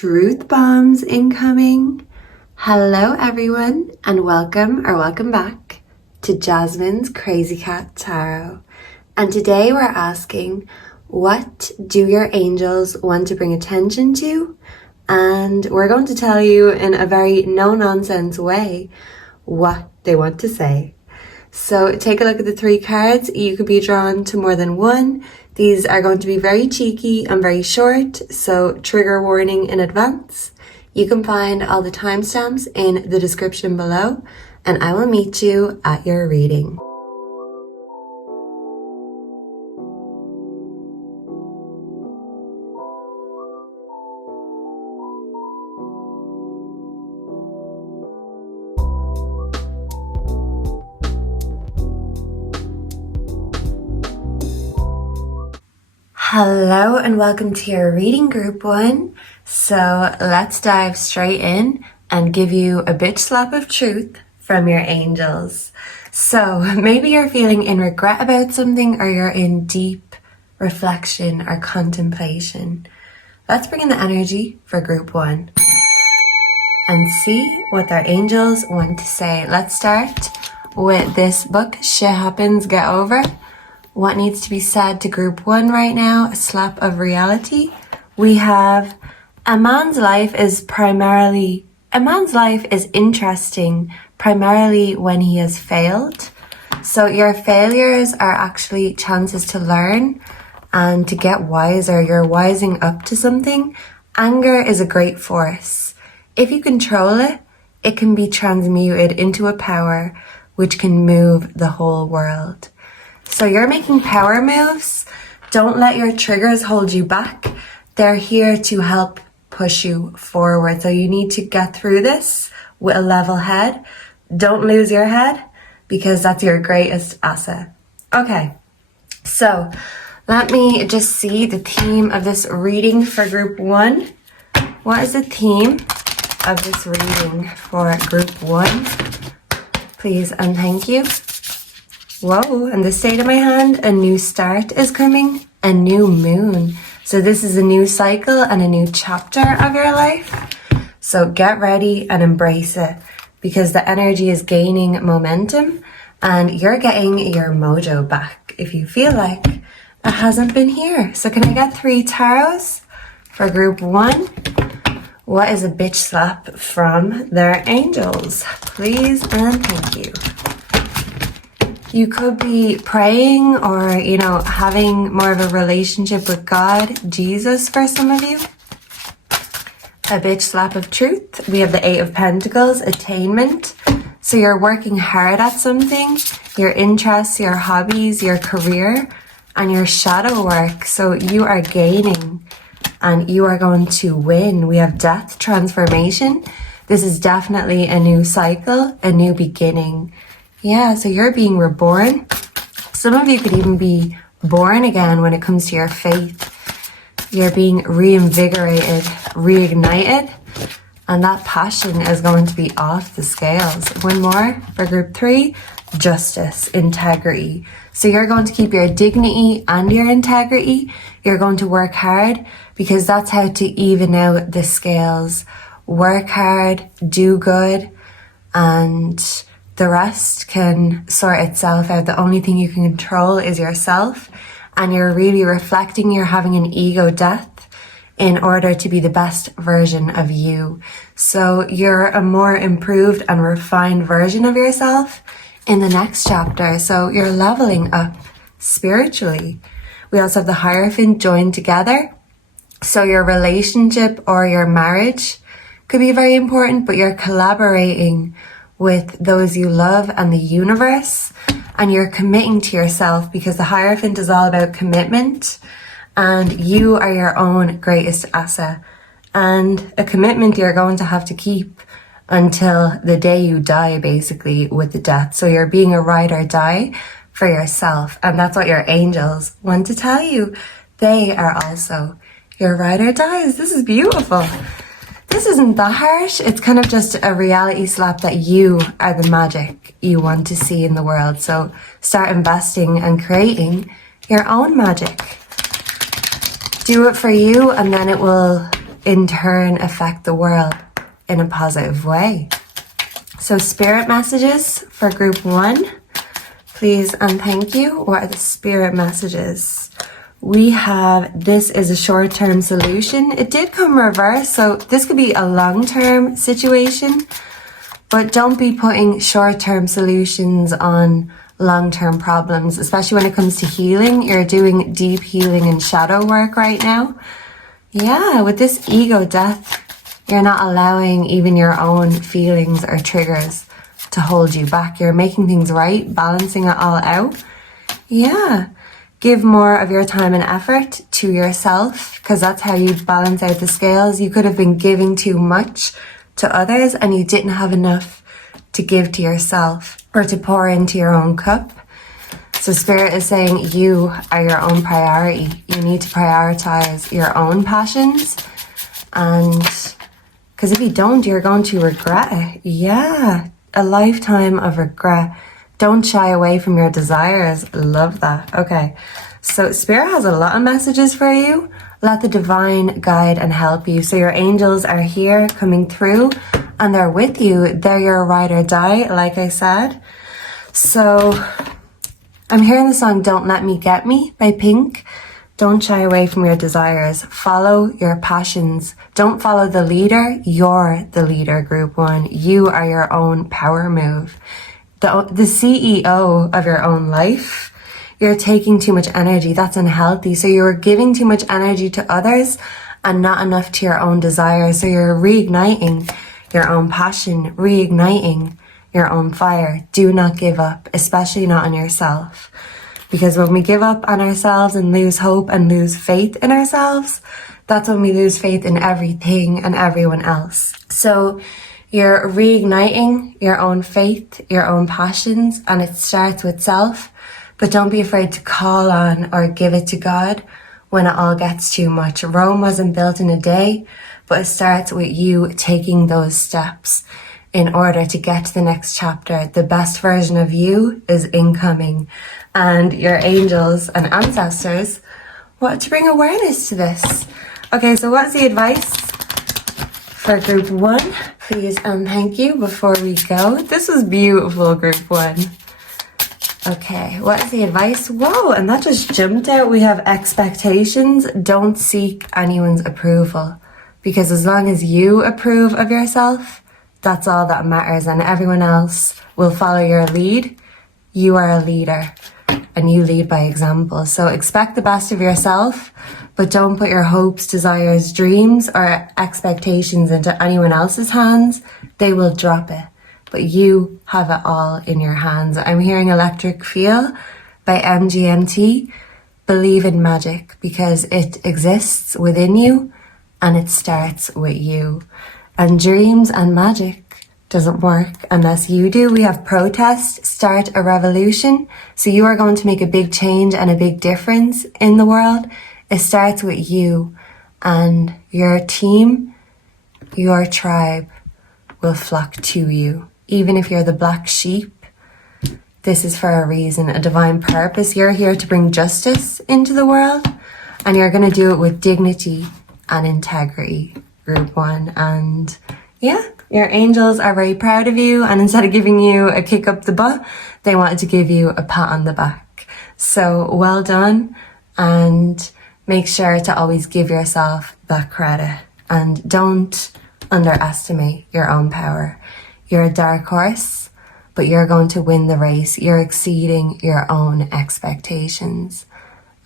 Truth bombs incoming. Hello everyone and welcome back to Jasmine's Crazy Cat Tarot. And today we're asking, what do your angels want to bring attention to? And we're going to tell you in a very no-nonsense way what they want to say. So take a look at the three cards. You could be drawn to more than one. These are going to be very cheeky and very short, so trigger warning in advance. You can find all the timestamps in the description below, and I will meet you at your reading. Hello and welcome to your reading group one. So let's dive straight in and give you a bitch slap of truth from your angels. So maybe you're feeling in regret about something, or you're in deep reflection or contemplation. Let's bring in the energy for group one and see what their angels want to say. Let's start with this book, Shit Happens, Get Over. What needs to be said to group one right now? A slap of reality. We have a man's life is interesting primarily when he has failed. So your failures are actually chances to learn and to get wiser. You're wising up to something. Anger is a great force. If you control it, it can be transmuted into a power which can move the whole world. So you're making power moves. Don't let your triggers hold you back. They're here to help push you forward. So you need to get through this with a level head. Don't lose your head, because that's your greatest asset. Okay, so let me just see the theme of this reading for group one. What is the theme of this reading for group one? Please and thank you. Whoa, and the state of my hand, a new start is coming, a new moon. So this is a new cycle and a new chapter of your life. So get ready and embrace it, because the energy is gaining momentum and you're getting your mojo back if you feel like it hasn't been here. So can I get 3 tarots for group one? What is a bitch slap from their angels? Please and thank you. You could be praying or, having more of a relationship with God, Jesus for some of you. A bitch slap of truth. We have the 8 of Pentacles, attainment. So you're working hard at something, your interests, your hobbies, your career, and your shadow work. So you are gaining and you are going to win. We have death, transformation. This is definitely a new cycle, a new beginning. Yeah, so you're being reborn. Some of you could even be born again when it comes to your faith. You're being reinvigorated, reignited, and that passion is going to be off the scales. One more for group 3, justice, integrity. So you're going to keep your dignity and your integrity. You're going to work hard, because that's how to even out the scales. Work hard, do good, and the rest can sort itself out. The only thing you can control is yourself, and you're really reflecting. You're having an ego death in order to be the best version of you. So you're a more improved and refined version of yourself in the next chapter. So you're leveling up spiritually. We also have the Hierophant joined together. So your relationship or your marriage could be very important, but you're collaborating with those you love and the universe, and you're committing to yourself, because the Hierophant is all about commitment, and you are your own greatest asset, and a commitment you're going to have to keep until the day you die, basically, with the death. So you're being a ride or die for yourself, and that's what your angels want to tell you. They are also your ride or dies. This is beautiful. This isn't that harsh. It's kind of just a reality slap that you are the magic you want to see in the world. So start investing and creating your own magic. Do it for you, and then it will in turn affect the world in a positive way. So spirit messages for group 1, please and thank you. What are the spirit messages? We have, this is a short-term solution. It did come reverse, so this could be a long-term situation, but don't be putting short-term solutions on long-term problems, especially when it comes to healing. You're doing deep healing and shadow work right now. Yeah, with this ego death, you're not allowing even your own feelings or triggers to hold you back. You're making things right, balancing it all out. Yeah, give more of your time and effort to yourself, because that's how you balance out the scales. You could have been giving too much to others and you didn't have enough to give to yourself or to pour into your own cup. So Spirit is saying you are your own priority. You need to prioritize your own passions, and because if you don't, you're going to regret it. Yeah, a lifetime of regret. Don't shy away from your desires. Love that. Okay, so Spirit has a lot of messages for you. Let the divine guide and help you. So your angels are here coming through and they're with you. They're your ride or die, like I said. So I'm hearing the song Don't Let Me Get Me by Pink. Don't shy away from your desires. Follow your passions. Don't follow the leader. You're the leader, group 1. You are your own power move. The CEO of your own life. You're taking too much energy. That's unhealthy. So you're giving too much energy to others and not enough to your own desires. So you're reigniting your own passion, reigniting your own fire. Do not give up, especially not on yourself. Because when we give up on ourselves and lose hope and lose faith in ourselves, that's when we lose faith in everything and everyone else. So you're reigniting your own faith, your own passions, and it starts with self. But don't be afraid to call on or give it to God when it all gets too much. Rome wasn't built in a day, but it starts with you taking those steps in order to get to the next chapter. The best version of you is incoming, and your angels and ancestors want to bring awareness to this. Okay, so what's the advice for group 1? Please and thank you before we go. This was beautiful, group 1. Okay, what is the advice? Whoa, and that just jumped out. We have expectations. Don't seek anyone's approval, because as long as you approve of yourself, that's all that matters, and everyone else will follow your lead. You are a leader and you lead by example. So expect the best of yourself, but don't put your hopes, desires, dreams, or expectations into anyone else's hands. They will drop it. But you have it all in your hands. I'm hearing Electric Feel by MGMT. Believe in magic, because it exists within you and it starts with you. And dreams and magic doesn't work unless you do. We have protest, start a revolution. So you are going to make a big change and a big difference in the world. It starts with you and your team, your tribe will flock to you. Even if you're the black sheep, this is for a reason, a divine purpose. You're here to bring justice into the world, and you're going to do it with dignity and integrity, group 1. And yeah, your angels are very proud of you, and instead of giving you a kick up the butt, they wanted to give you a pat on the back. So well done, and make sure to always give yourself that credit, and don't underestimate your own power. You're a dark horse, but you're going to win the race. You're exceeding your own expectations.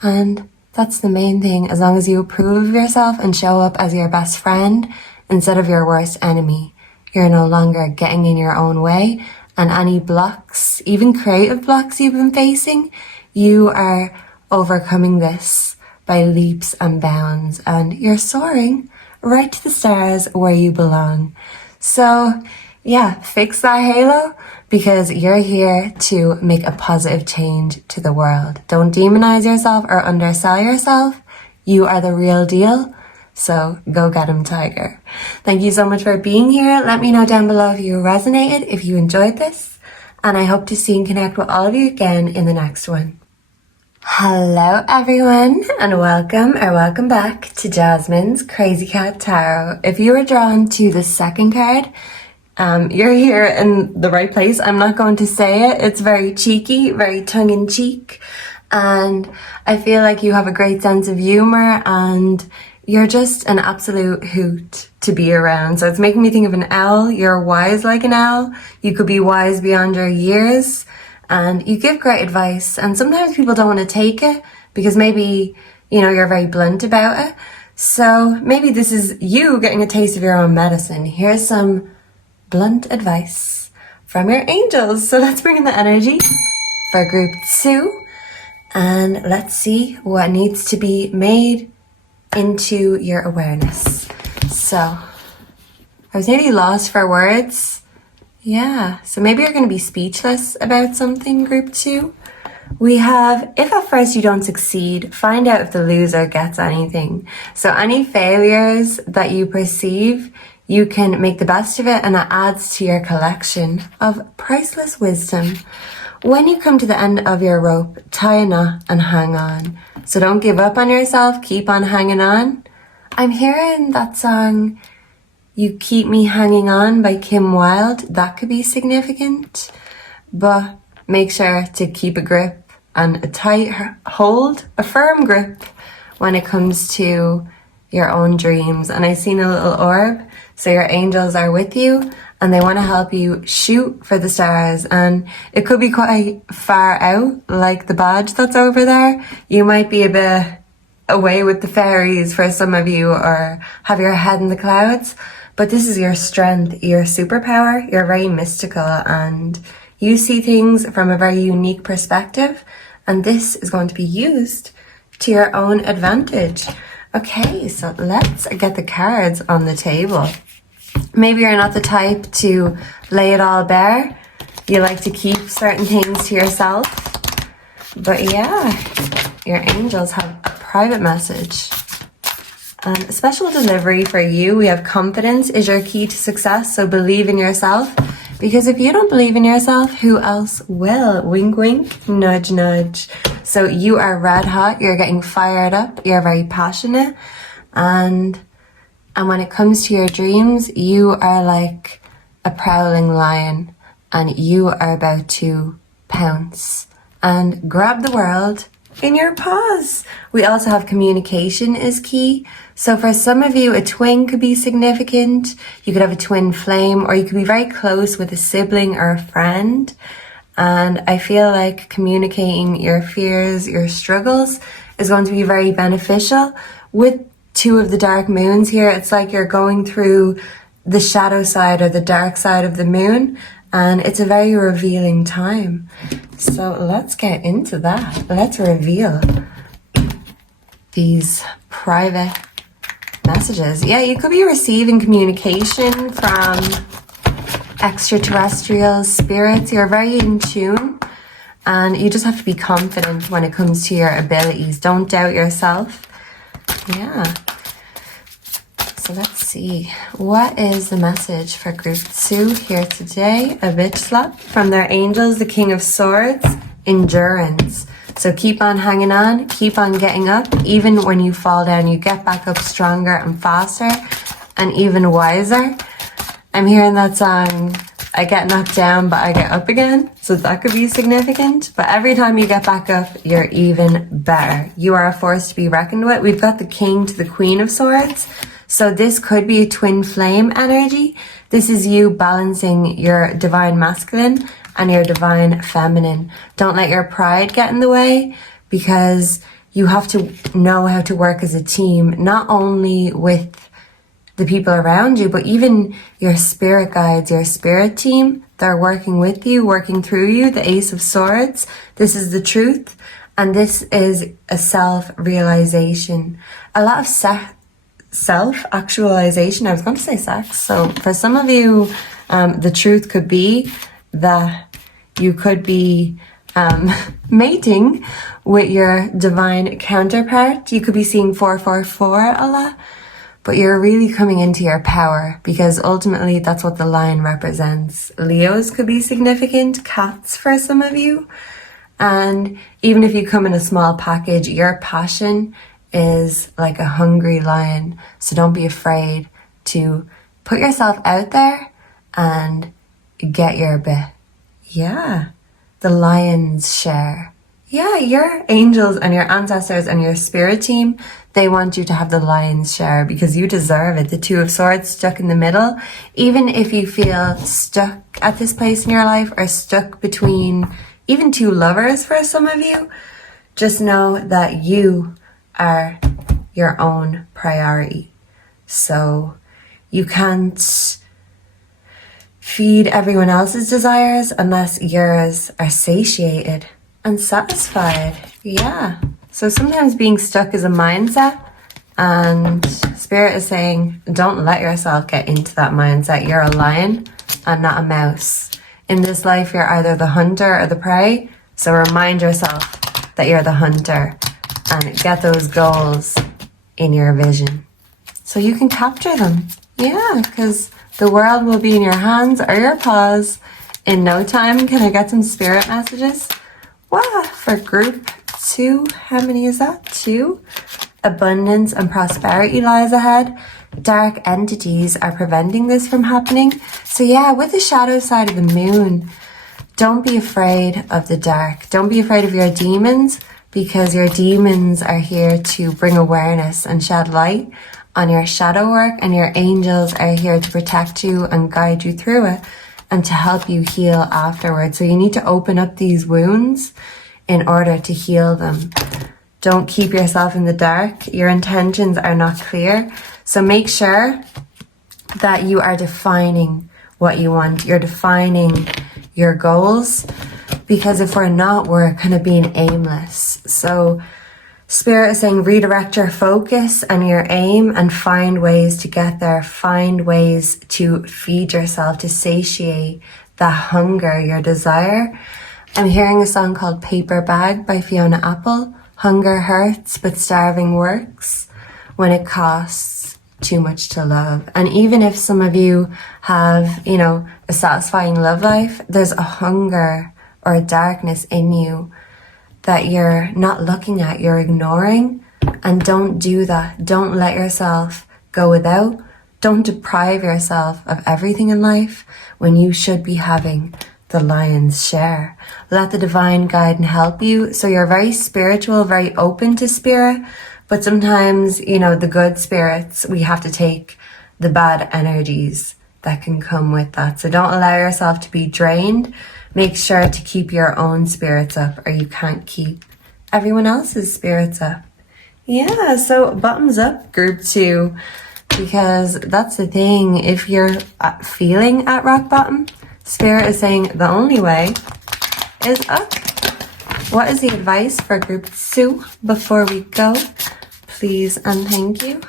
And that's the main thing. As long as you approve of yourself and show up as your best friend instead of your worst enemy, you're no longer getting in your own way. And any blocks, even creative blocks you've been facing, you are overcoming this by leaps and bounds. And you're soaring right to the stars where you belong. So yeah, fix that halo, because you're here to make a positive change to the world. Don't demonize yourself or undersell yourself. You are the real deal. So go get him, Tiger. Thank you so much for being here. Let me know down below if you resonated, if you enjoyed this. And I hope to see and connect with all of you again in the next one. Hello everyone and welcome back to Jasmine's Crazy Cat Tarot. If you were drawn to the second card, you're here in the right place. I'm not going to say it. It's very cheeky, very tongue-in-cheek, and I feel like you have a great sense of humor and you're just an absolute hoot to be around. So it's making me think of an owl. You're wise like an owl. You could be wise beyond your years. And you give great advice, and sometimes people don't want to take it because maybe, you're very blunt about it. So maybe this is you getting a taste of your own medicine. Here's some blunt advice from your angels. So let's bring in the energy for group 2 and let's see what needs to be made into your awareness. So I was nearly lost for words. Yeah, so maybe you're going to be speechless about something, group 2. We have, if at first you don't succeed, find out if the loser gets anything. So any failures that you perceive, you can make the best of it, and that adds to your collection of priceless wisdom. When you come to the end of your rope, tie a knot and hang on. So don't give up on yourself, keep on hanging on. I'm hearing that song, You Keep Me Hanging On by Kim Wilde. That could be significant, but make sure to keep a grip and a tight hold, a firm grip when it comes to your own dreams. And I've seen a little orb, so your angels are with you and they want to help you shoot for the stars. And it could be quite far out, like the badge that's over there. You might be a bit away with the fairies for some of you, or have your head in the clouds. But this is your strength, your superpower. You're very mystical and you see things from a very unique perspective. And this is going to be used to your own advantage. Okay, so let's get the cards on the table. Maybe you're not the type to lay it all bare. You like to keep certain things to yourself. But yeah, your angels have a private message. A special delivery for you. We have confidence is your key to success, so believe in yourself. Because if you don't believe in yourself, who else will? Wink, wink, nudge, nudge. So you are red hot, you're getting fired up, you're very passionate. And when it comes to your dreams, you are like a prowling lion and you are about to pounce and grab the world in your paws. We also have communication is key. So for some of you, a twin could be significant. You could have a twin flame, or you could be very close with a sibling or a friend. And I feel like communicating your fears, your struggles is going to be very beneficial. With 2 of the dark moons here, it's like you're going through the shadow side or the dark side of the moon. And it's a very revealing time. So let's get into that. Let's reveal these private messages. Yeah, you could be receiving communication from extraterrestrial spirits. You're very in tune and you just have to be confident when it comes to your abilities. Don't doubt yourself. Yeah. So let's see, what is the message for group 2 here today? A bitch slap from their angels, the King of Swords, endurance. So keep on hanging on, keep on getting up. Even when you fall down, you get back up stronger and faster and even wiser. I'm hearing that song, I get knocked down, but I get up again. So that could be significant. But every time you get back up, you're even better. You are a force to be reckoned with. We've got the King to the Queen of Swords. So this could be a twin flame energy. This is you balancing your divine masculine and your divine feminine. Don't let your pride get in the way, because you have to know how to work as a team, not only with the people around you, but even your spirit guides, your spirit team. They're working with you, working through you. The Ace of Swords. This is the truth. And this is a self-realization. A lot of self-actualization. I was going to say sex. So for some of you, the truth could be that you could be mating with your divine counterpart. You could be seeing 444 a lot, but you're really coming into your power, because ultimately that's what the lion represents. Leos could be significant, cats for some of you. And even if you come in a small package, your passion is like a hungry lion. So don't be afraid to put yourself out there and get your bit. Yeah. The lion's share. Yeah, your angels and your ancestors and your spirit team, they want you to have the lion's share because you deserve it. The Two of Swords stuck in the middle. Even if you feel stuck at this place in your life or stuck between even two lovers for some of you, just know that you are your own priority. So you can't feed everyone else's desires unless yours are satiated and satisfied. Yeah. So sometimes being stuck is a mindset, and Spirit is saying, don't let yourself get into that mindset. You're a lion and not a mouse. In this life, you're either the hunter or the prey. So remind yourself that you're the hunter and get those goals in your vision so you can capture them. Yeah, because the world will be in your hands or your paws in no time. Can I get some spirit messages? Wow, for group 2, how many is that? 2? Abundance and prosperity lies ahead. Dark entities are preventing this from happening. So yeah, with the shadow side of the moon, don't be afraid of the dark. Don't be afraid of your demons, because your demons are here to bring awareness and shed light on your shadow work, and your angels are here to protect you and guide you through it and to help you heal afterwards. So you need to open up these wounds in order to heal them. Don't keep yourself in the dark. Your intentions are not clear. So make sure that you are defining what you want. You're defining your goals, because if we're not, we're kind of being aimless. So Spirit is saying redirect your focus and your aim and find ways to get there. Find ways to feed yourself, to satiate the hunger, your desire. I'm hearing a song called Paper Bag by Fiona Apple. Hunger hurts, but starving works when it costs too much to love. And even if some of you have, a satisfying love life, there's a hunger or a darkness in you that you're not looking at, you're ignoring. And don't do that. Don't let yourself go without. Don't deprive yourself of everything in life when you should be having the lion's share. Let the divine guide and help you. So you're very spiritual, very open to spirit, but sometimes, the good spirits, we have to take the bad energies that can come with that. So don't allow yourself to be drained. Make sure to keep your own spirits up, or you can't keep everyone else's spirits up. Yeah, so bottoms up, group 2, because that's the thing. If you're feeling at rock bottom, Spirit is saying the only way is up. What is the advice for group 2 before we go? Please and thank you.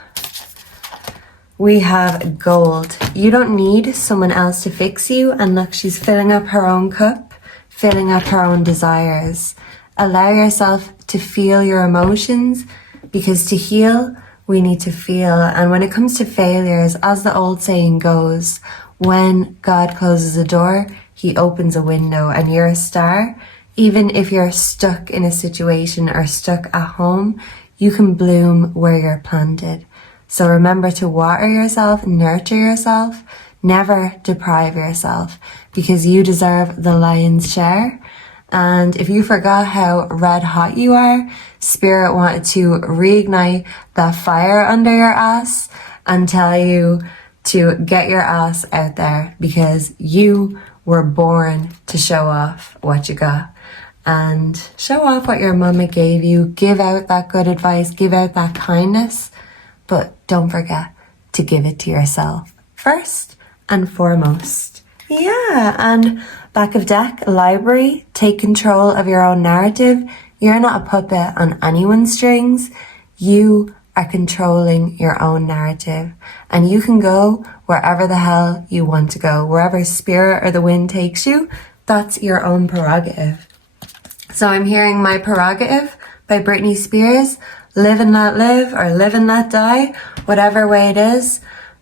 We have gold. You don't need someone else to fix you. And look, she's filling up her own cup, filling up her own desires. Allow yourself to feel your emotions, because to heal, we need to feel. And when it comes to failures, as the old saying goes, when God closes a door, he opens a window, and you're a star. Even if you're stuck in a situation or stuck at home, you can bloom where you're planted. So remember to water yourself, nurture yourself, never deprive yourself, because you deserve the lion's share. And if you forgot how red hot you are, Spirit wanted to reignite that fire under your ass and tell you to get your ass out there, because you were born to show off what you got. And show off what your mama gave you. Give out that good advice. Give out that kindness. But don't forget to give it to yourself first and foremost. Yeah, and back of deck, library. Take control of your own narrative. You're not a puppet on anyone's strings. You are controlling your own narrative. And you can go wherever the hell you want to go. Wherever spirit or the wind takes you, that's your own prerogative. So I'm hearing My Prerogative by Britney Spears. Live and let live, or live and let die, whatever way it is.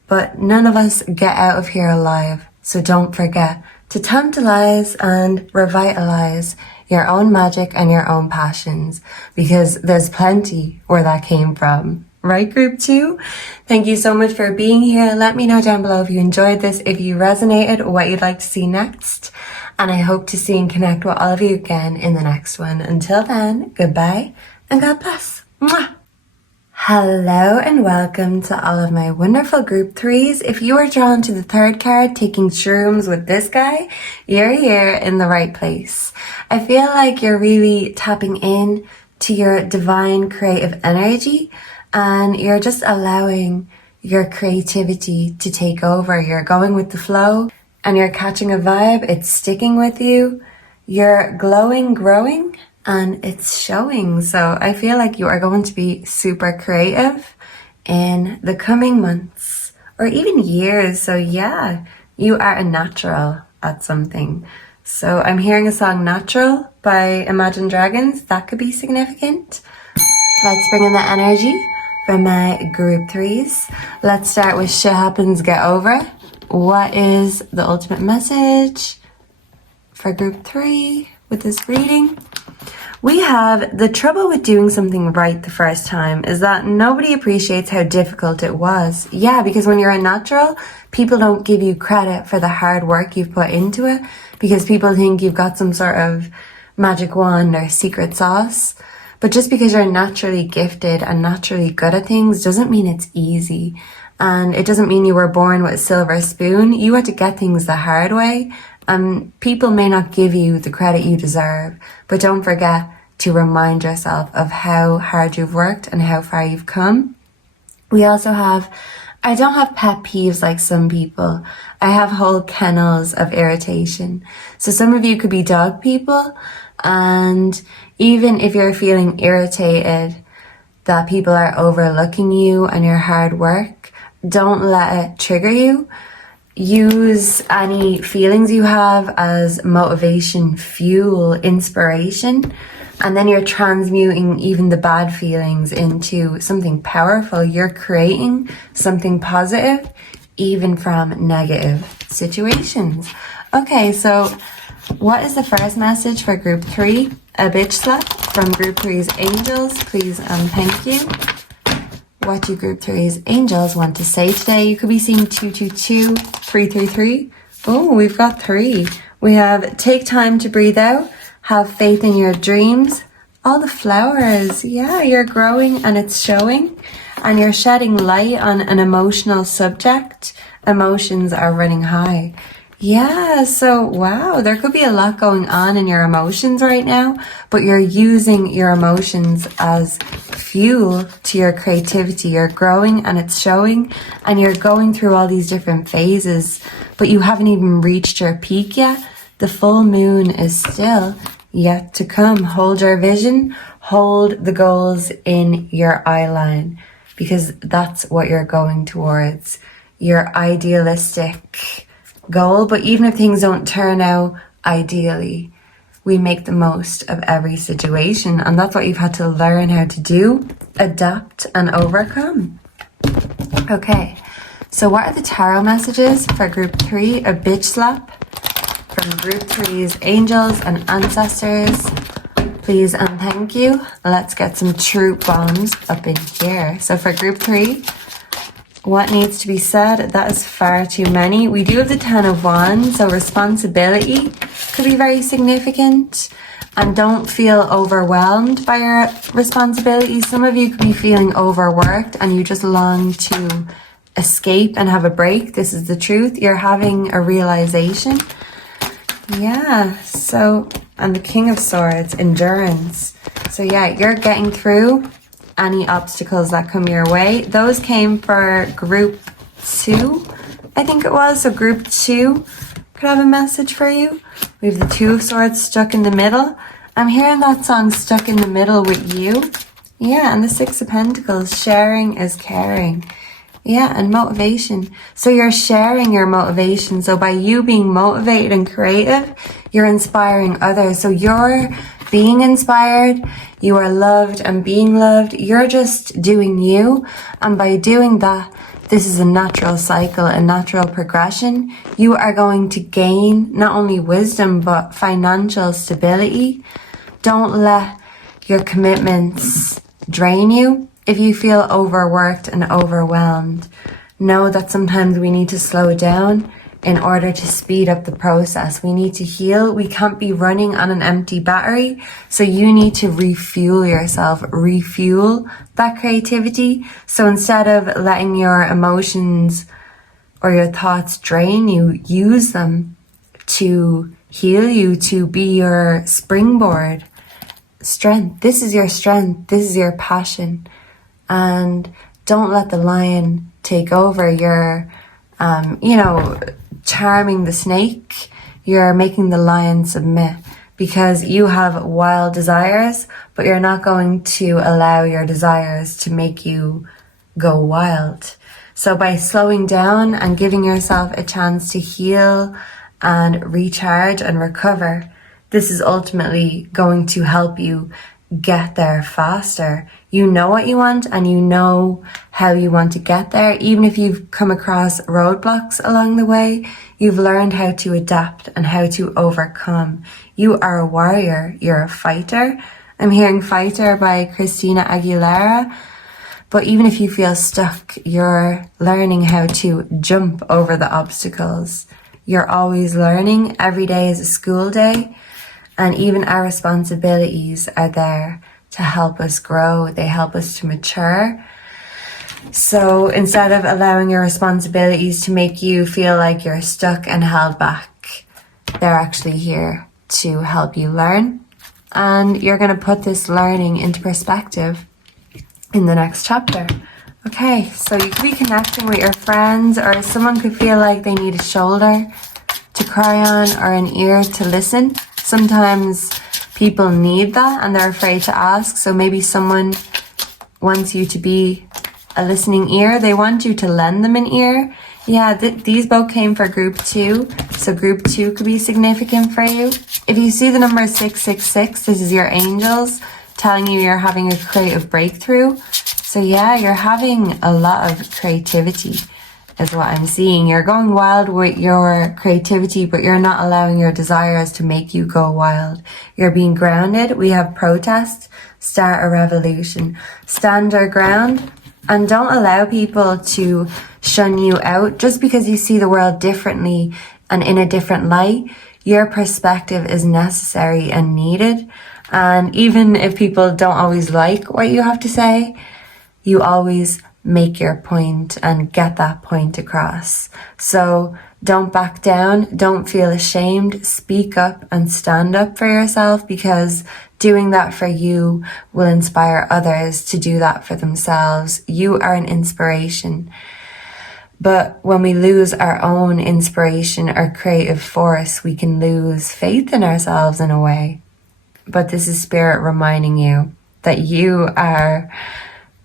But none of us get out of here alive. So don't forget to tantalize and revitalize your own magic and your own passions, because there's plenty where that came from. Right, group 2? Thank you so much for being here. Let me know down below if you enjoyed this, if you resonated, what you'd like to see next. And I hope to see and connect with all of you again in the next one. Until then, goodbye and God bless. Mwah! Hello and welcome to all of my wonderful group 3s. If you are drawn to the 3rd card, taking shrooms with this guy, you're here in the right place. I feel like you're really tapping in to your divine creative energy, and you're just allowing your creativity to take over. You're going with the flow and you're catching a vibe. It's sticking with you. You're glowing, growing, and it's showing. So I feel like you are going to be super creative in the coming months or even years. So yeah, you are a natural at something. So I'm hearing a song Natural by Imagine Dragons. That could be significant. Let's bring in the energy for my group 3s. Let's start with shit happens, get over. What is the ultimate message for group 3 with this reading? We have the trouble with doing something right the first time is that nobody appreciates how difficult it was. Yeah, because when you're a natural, people don't give you credit for the hard work you've put into it, because people think you've got some sort of magic wand or secret sauce. But just because you're naturally gifted and naturally good at things doesn't mean it's easy. And it doesn't mean you were born with a silver spoon. You had to get things the hard way. And people may not give you the credit you deserve. But don't forget to remind yourself of how hard you've worked and how far you've come. We also have, I don't have pet peeves like some people. I have whole kennels of irritation. So some of you could be dog people, and even if you're feeling irritated that people are overlooking you and your hard work, don't let it trigger you. Use any feelings you have as motivation, fuel, inspiration, and then you're transmuting even the bad feelings into something powerful. You're creating something positive, even from negative situations. Okay, so what is the first message for group 3? A bitch slap from group 3's angels, please and thank you. What do group 3's angels want to say today? You could be seeing 222, 333. Oh, we've got 3. We have take time to breathe out, have faith in your dreams. All the flowers, yeah, you're growing and it's showing, and you're shedding light on an emotional subject. Emotions are running high. Yeah, so wow, there could be a lot going on in your emotions right now, but you're using your emotions as fuel to your creativity. You're growing and it's showing, and you're going through all these different phases, but you haven't even reached your peak yet. The full moon is still yet to come. Hold your vision, hold the goals in your eye line, because that's what you're going towards. Your idealistic goal. But even if things don't turn out ideally, we make the most of every situation, and that's what you've had to learn how to do, adapt and overcome. Okay, so what are the tarot messages for group 3? A bitch slap from group 3's angels and ancestors, please and thank you. Let's get some truth bombs up in here. So for group 3, what needs to be said? That is far too many. We do have the 10 of Wands, so responsibility could be very significant. And don't feel overwhelmed by your responsibilities. Some of you could be feeling overworked and you just long to escape and have a break. This is the truth. You're having a realization. Yeah, so, and the King of Swords, endurance. So yeah, you're getting through any obstacles that come your way. Those came for group 2, I think it was. So group 2 could have a message for you. We have the 2 of Swords stuck in the middle. I'm hearing that song Stuck in the Middle with You. Yeah, and the 6 of Pentacles, sharing is caring. Yeah, and motivation. So you're sharing your motivation. So by you being motivated and creative, you're inspiring others. So you're being inspired, you are loved and being loved. You're just doing you. And by doing that, this is a natural cycle, a natural progression. You are going to gain not only wisdom, but financial stability. Don't let your commitments drain you. If you feel overworked and overwhelmed, know that sometimes we need to slow down in order to speed up the process. We need to heal. We can't be running on an empty battery. So you need to refuel yourself, refuel that creativity. So instead of letting your emotions or your thoughts drain you, use them to heal you, to be your springboard. Strength. This is your strength. This is your passion. And don't let the lion take over. You're, charming the snake. You're making the lion submit because you have wild desires, but you're not going to allow your desires to make you go wild. So by slowing down and giving yourself a chance to heal and recharge and recover, this is ultimately going to help you get there faster. You know what you want and you know how you want to get there. Even if you've come across roadblocks along the way, you've learned how to adapt and how to overcome. You are a warrior. You're a fighter. I'm hearing Fighter by Christina Aguilera. But even if you feel stuck, you're learning how to jump over the obstacles. You're always learning. Every day is a school day. And even our responsibilities are there to help us grow. They help us to mature. So instead of allowing your responsibilities to make you feel like you're stuck and held back, they're actually here to help you learn. And you're going to put this learning into perspective in the next chapter. Okay, so you could be connecting with your friends, or someone could feel like they need a shoulder to cry on or an ear to listen. Sometimes people need that and they're afraid to ask. So maybe someone wants you to be a listening ear. They want you to lend them an ear. Yeah, these both came for group 2. So group 2 could be significant for you. If you see the number 666, this is your angels telling you you're having a creative breakthrough. So yeah, you're having a lot of creativity is what I'm seeing. You're going wild with your creativity, but you're not allowing your desires to make you go wild. You're being grounded. We have protest, start a revolution, stand your ground, and don't allow people to shun you out just because you see the world differently and in a different light. Your perspective is necessary and needed. And even if people don't always like what you have to say, you always make your point and get that point across. So don't back down. Don't feel ashamed. Speak up and stand up for yourself, because doing that for you will inspire others to do that for themselves. You are an inspiration. But when we lose our own inspiration or creative force, we can lose faith in ourselves in a way. But this is Spirit reminding you that you are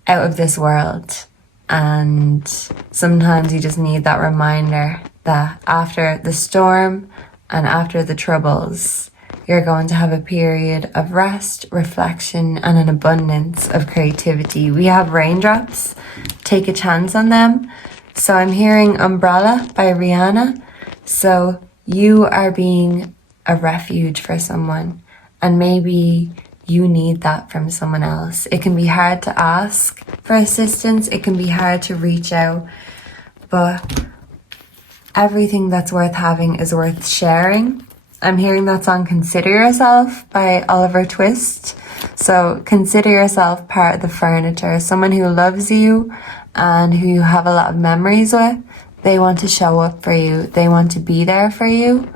out of this world. And sometimes you just need that reminder that after the storm and after the troubles, you're going to have a period of rest, reflection, and an abundance of creativity. We have raindrops. Take a chance on them. So I'm hearing Umbrella by Rihanna. So you are being a refuge for someone, and maybe you need that from someone else. It can be hard to ask for assistance. It can be hard to reach out, but everything that's worth having is worth sharing. I'm hearing that song Consider Yourself by Oliver Twist. So consider yourself part of the furniture, someone who loves you and who you have a lot of memories with. They want to show up for you. They want to be there for you.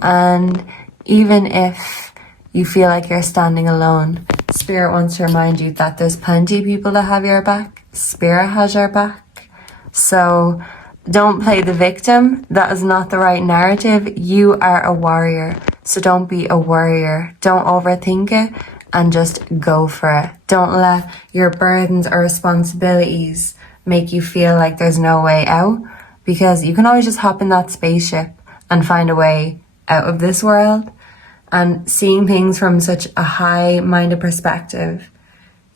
And even if you feel like you're standing alone, Spirit wants to remind you that there's plenty of people that have your back. Spirit has your back. So don't play the victim. That is not the right narrative. You are a warrior. So don't be a worrier. Don't overthink it and just go for it. Don't let your burdens or responsibilities make you feel like there's no way out, because you can always just hop in that spaceship and find a way out of this world. And seeing things from such a high-minded perspective,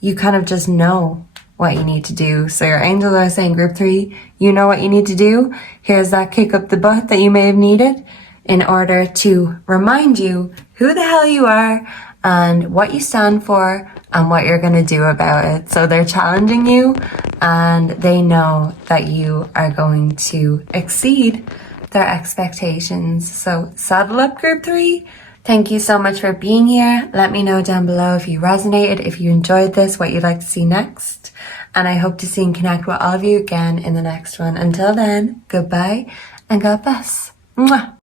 you kind of just know what you need to do. So your angels are saying, group 3, you know what you need to do. Here's that kick up the butt that you may have needed in order to remind you who the hell you are and what you stand for and what you're going to do about it. So they're challenging you and they know that you are going to exceed their expectations. So saddle up, group 3. Thank you so much for being here. Let me know down below if you resonated, if you enjoyed this, what you'd like to see next. And I hope to see and connect with all of you again in the next one. Until then, goodbye and God bless. Mwah.